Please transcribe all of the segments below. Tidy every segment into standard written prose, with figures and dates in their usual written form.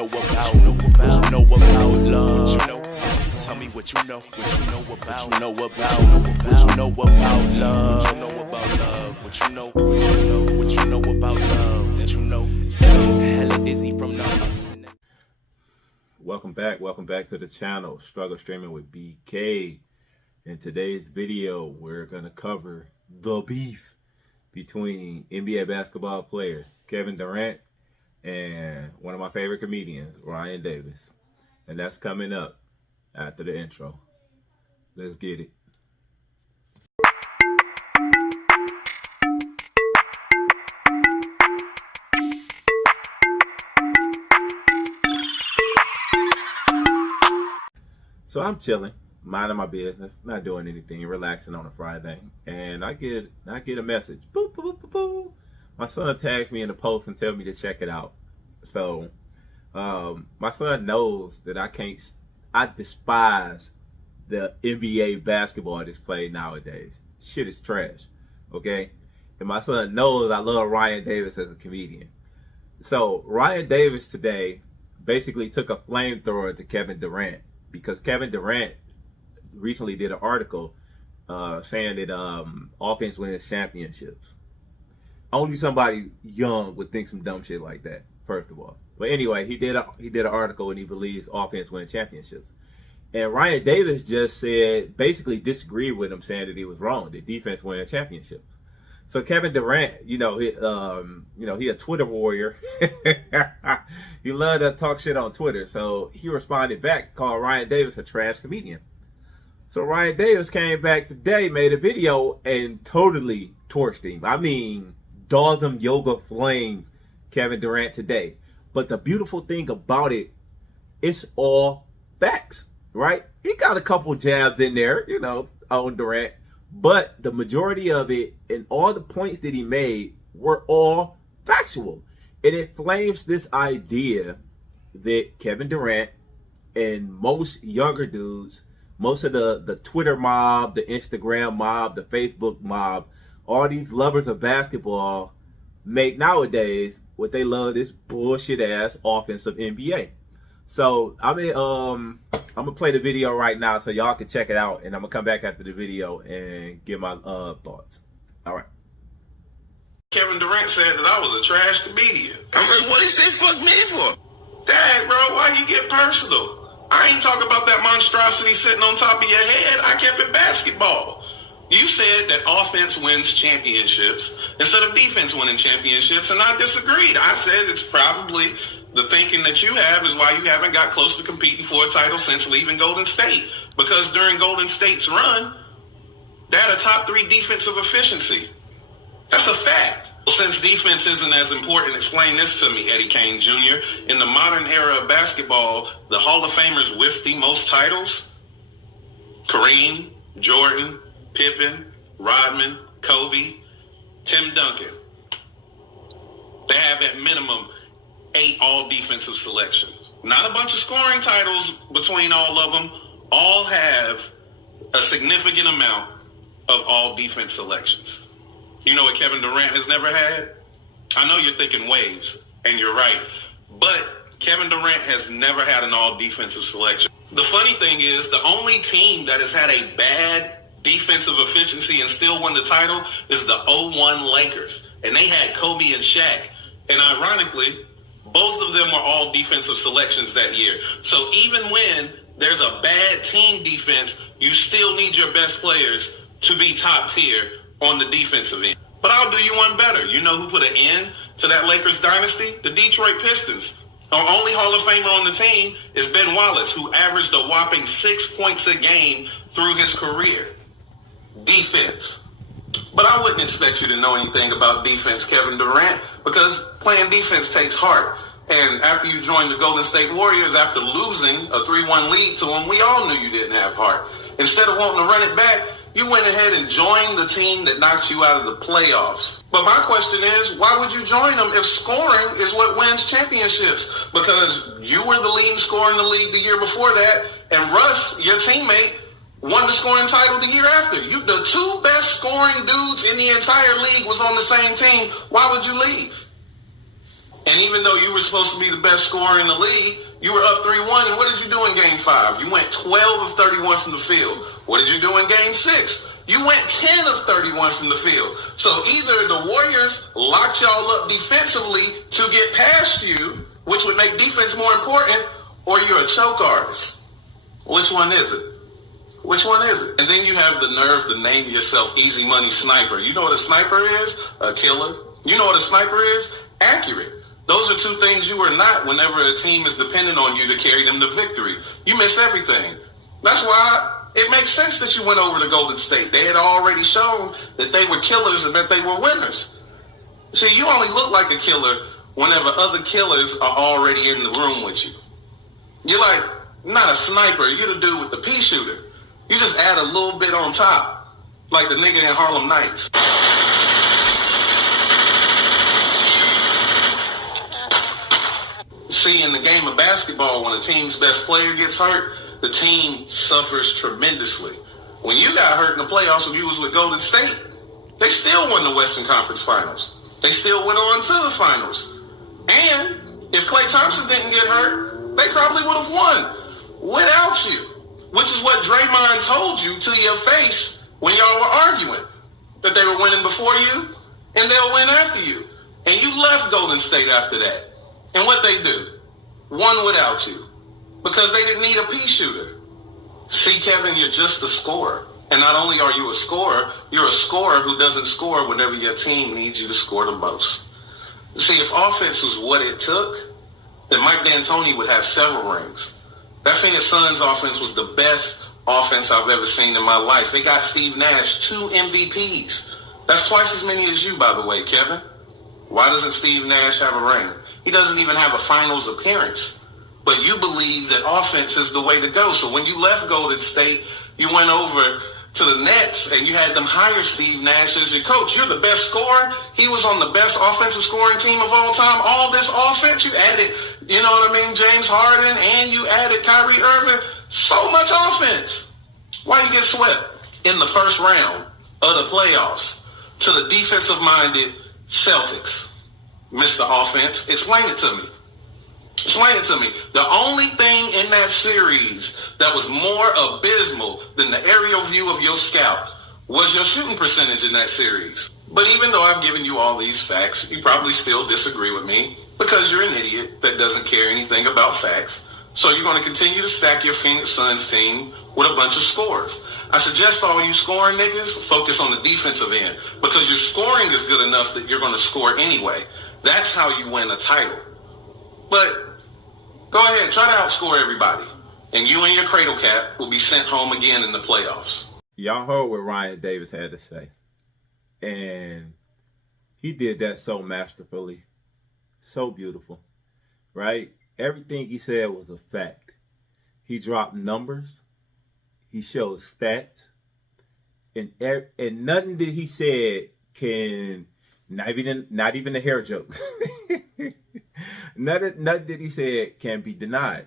Know about love. Tell me what you know about love. What you know about love. That you know. Hella dizzy from the ups and downs. Welcome back to the channel, Struggle Streaming with BK. In today's video, we're gonna cover the beef between NBA basketball player Kevin Durant and one of my favorite comedians, Ryan Davis. And that's coming up after the intro. Let's get it. So I'm chilling, minding my business, not doing anything, relaxing on a Friday, and I get a message. Boop, boop, boop, boop. My son tags me in the post and tells me to check it out. So my son knows that I despise the NBA basketball that's played nowadays. Shit is trash, okay? And my son knows I love Ryan Davis as a comedian. So Ryan Davis today basically took a flamethrower to Kevin Durant, because Kevin Durant recently did an article saying that offense wins championships. Only somebody young would think some dumb shit like that, first of all. But anyway, he did an article and he believes offense wins championships. And Ryan Davis just basically disagreed with him, saying that he was wrong, that defense wins championships. So Kevin Durant, he a Twitter warrior. He loved to talk shit on Twitter. So he responded back, called Ryan Davis a trash comedian. So Ryan Davis came back today, made a video, and totally torched him. I mean, Dawson Yoga flamed Kevin Durant today. But the beautiful thing about it, it's all facts, right? He got a couple jabs in there, on Durant. But the majority of it and all the points that he made were all factual. And it flames this idea that Kevin Durant and most younger dudes, most of the Twitter mob, the Instagram mob, the Facebook mob, all these lovers of basketball make nowadays what they love, this bullshit ass offensive NBA. So I'm gonna play the video right now so y'all can check it out, and I'm gonna come back after the video and give my thoughts. All right. Kevin Durant said that I was a trash comedian. I mean, what he say fuck me for? Dang, bro, why you get personal? I ain't talking about that monstrosity sitting on top of your head. I kept it basketball. You said that offense wins championships instead of defense winning championships, and I disagreed. I said it's probably the thinking that you have is why you haven't got close to competing for a title since leaving Golden State. Because during Golden State's run, they had a top 3 defensive efficiency. That's a fact. Since defense isn't as important, explain this to me, Eddie Kane Jr. In the modern era of basketball, the Hall of Famers with the most titles, Kareem, Jordan, Pippen, Rodman, Kobe, Tim Duncan. They have at minimum 8 all-defensive selections. Not a bunch of scoring titles between all of them. All have a significant amount of all-defense selections. You know what Kevin Durant has never had? I know you're thinking waves, and you're right. But Kevin Durant has never had an all-defensive selection. The funny thing is, the only team that has had a bad defensive efficiency and still won the title is the 01 Lakers. And they had Kobe and Shaq. And ironically, both of them were all defensive selections that year. So even when there's a bad team defense, you still need your best players to be top tier on the defensive end. But I'll do you one better. You know who put an end to that Lakers dynasty? The Detroit Pistons. Our only Hall of Famer on the team is Ben Wallace, who averaged a whopping 6 points a game through his career. Defense. But I wouldn't expect you to know anything about defense, Kevin Durant, because playing defense takes heart. And after you joined the Golden State Warriors, after losing a 3-1 lead to them, we all knew you didn't have heart. Instead of wanting to run it back, you went ahead and joined the team that knocked you out of the playoffs. But my question is, why would you join them if scoring is what wins championships? Because you were the leading scorer in the league the year before that, and Russ, your teammate, won the scoring title the year after. The 2 best scoring dudes in the entire league was on the same team. Why would you leave? And even though you were supposed to be the best scorer in the league, you were up 3-1. And what did you do in Game 5? You went 12 of 31 from the field. What did you do in Game 6? You went 10 of 31 from the field. So either the Warriors locked y'all up defensively to get past you, which would make defense more important, or you're a choke artist. Which one is it? Which one is it? And then you have the nerve to name yourself Easy Money Sniper. You know what a sniper is? A killer. You know what a sniper is? Accurate. Those are two things you are not whenever a team is dependent on you to carry them to victory. You miss everything. That's why it makes sense that you went over to Golden State. They had already shown that they were killers and that they were winners. See, you only look like a killer whenever other killers are already in the room with you. You're like, not a sniper. You're the dude with the pea shooter. You just add a little bit on top, like the nigga in Harlem Nights. See, in the game of basketball, when a team's best player gets hurt, the team suffers tremendously. When you got hurt in the playoffs when you was with Golden State, they still won the Western Conference Finals. They still went on to the finals. And if Klay Thompson didn't get hurt, they probably would have won without you. Which is what Draymond told you to your face when y'all were arguing. That they were winning before you, and they'll win after you. And you left Golden State after that. And what they do? Won without you. Because they didn't need a pea shooter. See, Kevin, you're just a scorer. And not only are you a scorer, you're a scorer who doesn't score whenever your team needs you to score the most. See, if offense was what it took, then Mike D'Antoni would have several rings. That Phoenix Suns offense was the best offense I've ever seen in my life. They got Steve Nash 2 MVPs. That's twice as many as you, by the way, Kevin. Why doesn't Steve Nash have a ring? He doesn't even have a finals appearance. But you believe that offense is the way to go. So when you left Golden State, you went over to the Nets and you had them hire Steve Nash as your coach. You're the best scorer. He was on the best offensive scoring team of all time. All this offense, you added, you know what I mean, James Harden, and you added Kyrie Irving. So much offense. Why you get swept in the first round of the playoffs to the defensive-minded Celtics? Mr. Offense, explain it to me. Explain it to me. The only thing in that series that was more abysmal than the aerial view of your scout was your shooting percentage in that series. But even though I've given you all these facts, you probably still disagree with me because you're an idiot that doesn't care anything about facts. So you're going to continue to stack your Phoenix Suns team with a bunch of scores. I suggest all you scoring niggas focus on the defensive end because your scoring is good enough that you're going to score anyway. That's how you win a title. But go ahead, try to outscore everybody. And you and your cradle cap will be sent home again in the playoffs. Y'all heard what Ryan Davis had to say. And he did that so masterfully. So beautiful. Right? Everything he said was a fact. He dropped numbers. He showed stats. And nothing that he said can, not even the hair jokes. Nothing that he said can be denied,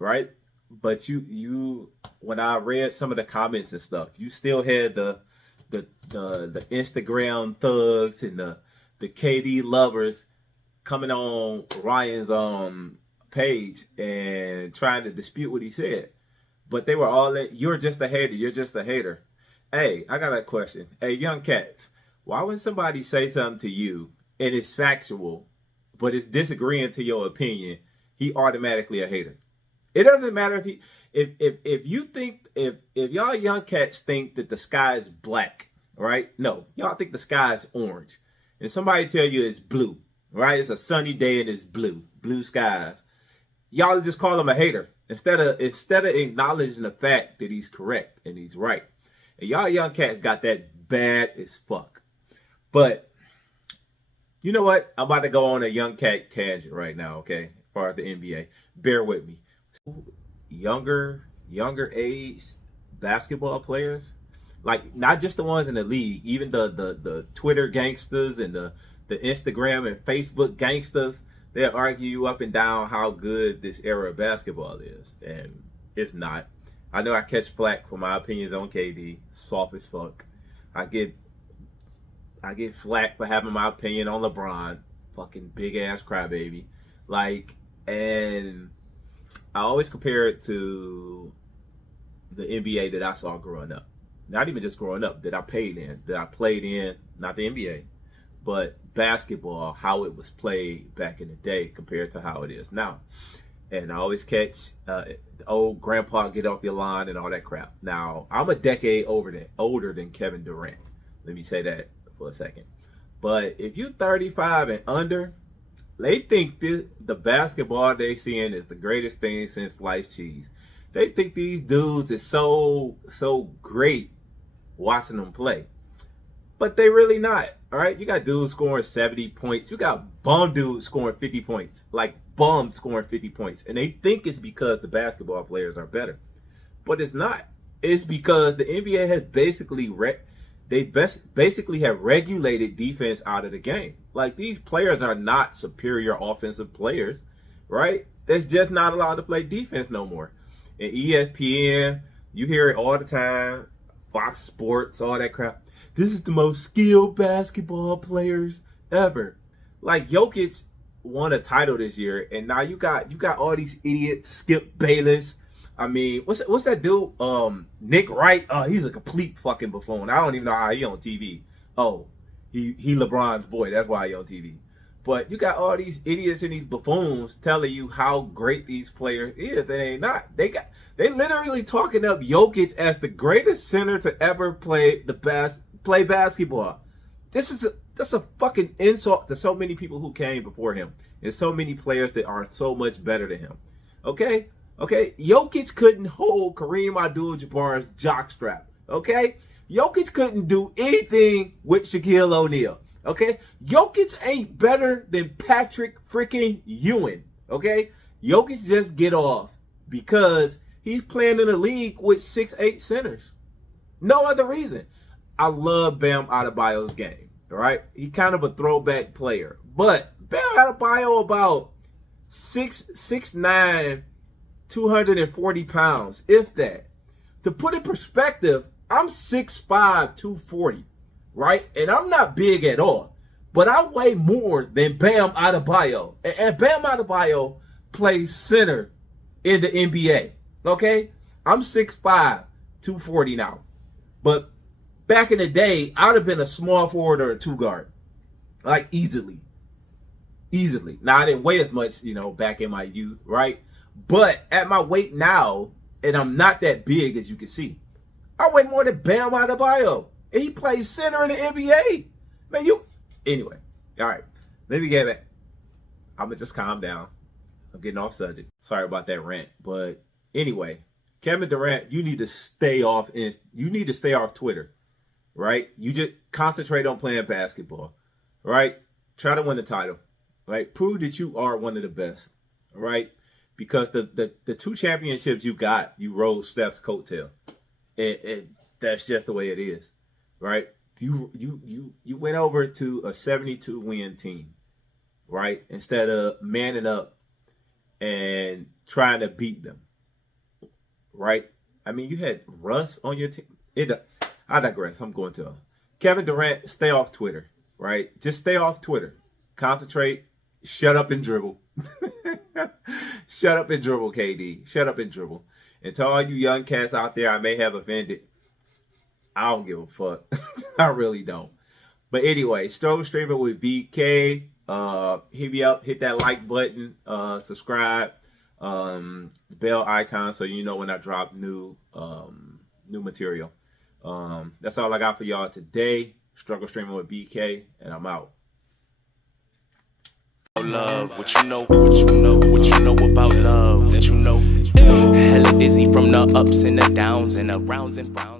right? But you, when I read some of the comments and stuff, you still had the Instagram thugs and the KD lovers coming on Ryan's page and trying to dispute what he said. But they were all that you're just a hater. You're just a hater. Hey, I got a question. Hey, young cats, why would somebody say something to you and it's factual, but it's disagreeing to your opinion, he automatically a hater? It doesn't matter if you think if y'all young cats think that the sky is black, right? No, y'all think the sky is orange. And somebody tell you it's blue, right? It's a sunny day and it's blue skies. Y'all just call him a hater instead of acknowledging the fact that he's correct and he's right. And y'all young cats got that bad as fuck. But you know what? I'm about to go on a young cat tangent right now, okay? As far as the NBA. Bear with me. Younger age basketball players, like not just the ones in the league, even the Twitter gangsters and the Instagram and Facebook gangsters, they'll argue you up and down how good this era of basketball is. And it's not. I know I catch flack for my opinions on KD, soft as fuck. I get flack for having my opinion on LeBron, fucking big ass crybaby. Like, and I always compare it to the NBA that I saw growing up. Not even just growing up, that I played in, not the NBA, but basketball, how it was played back in the day compared to how it is now. And I always catch the old grandpa get off your line and all that crap. Now, I'm a decade older than Kevin Durant. Let me say that for a second. But if you're 35 and under, they think the basketball they seeing is the greatest thing since sliced cheese. They think these dudes is so great watching them play. But they really not. All right, you got dudes scoring 70 points. You got bum dudes scoring 50 points. Like bums scoring 50 points. And they think it's because the basketball players are better. But it's not. It's because the NBA has basically basically have regulated defense out of the game. Like, these players are not superior offensive players, right? That's just not allowed to play defense no more. And ESPN, you hear it all the time. Fox Sports, all that crap. This is the most skilled basketball players ever. Like, Jokic won a title this year, and now you got all these idiots, Skip Bayless. I mean, what's that dude? Nick Wright. Oh, he's a complete fucking buffoon. I don't even know how he on TV. Oh, he LeBron's boy. That's why he on TV. But you got all these idiots and these buffoons telling you how great these players is. They ain't not. They literally talking up Jokic as the greatest center to ever play basketball. That's a fucking insult to so many people who came before him and so many players that are so much better than him. Okay, Jokic couldn't hold Kareem Abdul-Jabbar's jockstrap. Okay, Jokic couldn't do anything with Shaquille O'Neal. Okay, Jokic ain't better than Patrick freaking Ewing. Okay, Jokic just get off because he's playing in a league with 6'8" centers. No other reason. I love Bam Adebayo's game. All right, he's kind of a throwback player, but Bam Adebayo about 6'9", 240 pounds, if that. To put in perspective, I'm 6'5", 240. Right? And I'm not big at all. But I weigh more than Bam Adebayo. And Bam Adebayo plays center in the NBA. Okay? I'm 6'5", 240 now. But back in the day, I would have been a small forward or a two guard. Like, easily. Easily. Now, I didn't weigh as much, back in my youth, right? But at my weight now, and I'm not that big as you can see, I weigh more than Bam Adebayo. And he plays center in the NBA. Man, Anyway, all right. Let me get back. I'm going to just calm down. I'm getting off subject. Sorry about that rant. But anyway, Kevin Durant, you need to stay off Twitter, right? You just concentrate on playing basketball, right? Try to win the title, right? Prove that you are one of the best, right? Because the two championships you got, you rode Steph's coattail. And that's just the way it is. Right, you went over to a 72-win team, right? Instead of manning up and trying to beat them, right? I mean, you had Russ on your team. I digress. I'm going to Kevin Durant. Stay off Twitter, right? Just stay off Twitter. Concentrate. Shut up and dribble. Shut up and dribble, KD. Shut up and dribble. And to all you young cats out there, I may have offended. I don't give a fuck. I really don't. But anyway, Struggle Streaming with BK. Hit me up. Hit that like button. Subscribe. Bell icon so you know when I drop new material. That's all I got for y'all today. Struggle Streaming with BK. And I'm out. Love, what you know about love, hella dizzy from the ups and the downs and the rounds and rounds.